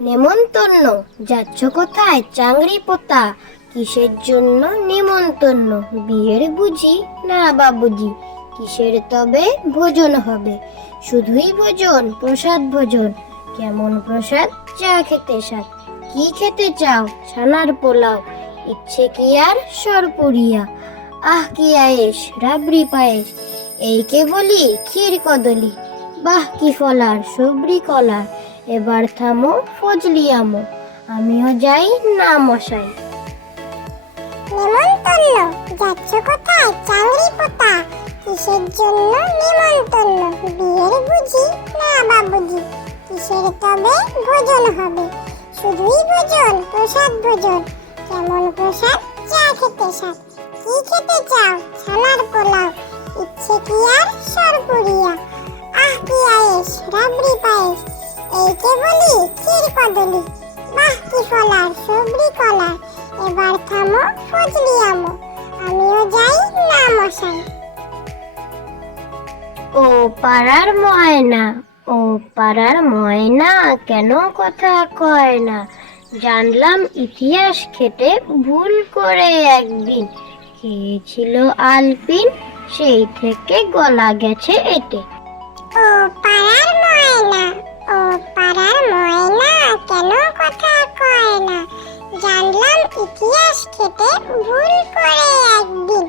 নেমন্তন্ন। যাচ্ছ কোথায়? চাংড়ি পোতা। কিসের জন্য নেমন্তন্ন? বিয়ের বুঝি না বাবুজি কিসের তবে ভোজন হবে? শুধুই ভোজন, প্রসাদ ভোজন। কেমন প্রসাদ? চা খেতে সাথ কি খেতে চাও? ছানার পোলাও। ইচ্ছে কি আর সরপুরিয়া আহ, কি আয়েস রাবড়ি পায়েস এই কে বলি ক্ষীর কদলি। বাহ, কি ফলার সবরি কলার এবার থামো, ফজলি আমো। আমিও যাই, না মশাই। নেমন্তন্ন, যাচ্ছ কোথায়? চাংড়ি পোতা। কিসের জন্য নেমন্তন্ন? বিয়ের বুঝি? না বাবুজি কিসের তবে ভোজন হবে? শুধুই ভোজন, প্রসাদ ভোজন। কেমন প্রসাদ? চা খেতে সাথ কি খেতে চাও? ছানার পোলাও। ইচ্ছে কি আর সরপুরিয়া আহ কি আয়েস রাবড়ি পায়েস, এই কে বলি ক্ষীর কদলি বাহ, কি ফলার সবরি কলার। এবার থামো, ফজলি আমো। আমিও যাই না মশাই ও পাড়ার ময়না, ও পাড়ার ময়না, কেন কথা কয় না? জানলাম ইতিহাস খেটে ভুল করে একদিন। খেয়েছিল আলপিন? সেই থেকে গলা গেছে এটে ও পাড়ার ময়না ও পাড়ার ময়না কেন কথা কয় না? জানলাম ইতিহাস খেতে ভুল করে একদিন।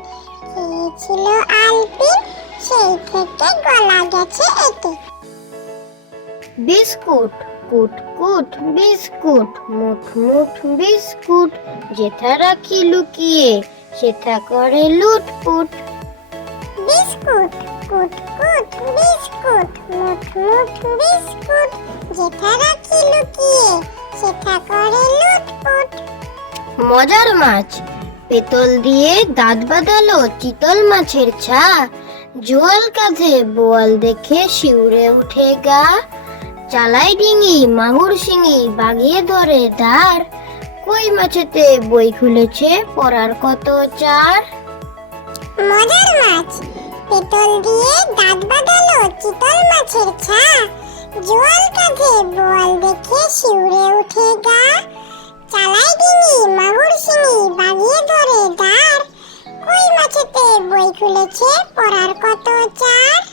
খেয়েছিল আলপিন? সেই থেকে গলা গেছে এতে বিস্কুট কুট কুট বিস্কুট মুঠ মুঠ বিস্কুট যেথা রাখি লুকিয়ে সেথা করে লুটপুট। বিস্কুট কুট কুট বিস্কুট মুঠ মুঠ বিস্কুট যেথা রাখি লুকিয়ে সেথা করে লুটপুট। মজার মাছ। পেতল দিয়ে দাঁত বাঁধালো চিতল মাছের ছা। জোয়াল কাঁধে বোয়াল দেখে শিউরে উঠে গা। চালাই ডিঙি, মাগুর শিঙি বাগিয়ে ধরে দাঁড় কই মাছেতে বই খুলেছে পড়ার কত চার? মজার মাছ। পেতল দিয়ে দাঁত বাঁধালো চিতল মাছের ছা। জোয়াল কাঁধে বোয়াল দেখে শিউরে উঠে গা। চালাই ডিঙি, মাগুর শিঙি বাগিয়ে ধরে দাঁড়। কই মাছেতে বই খুলেছে পড়ার কত চার?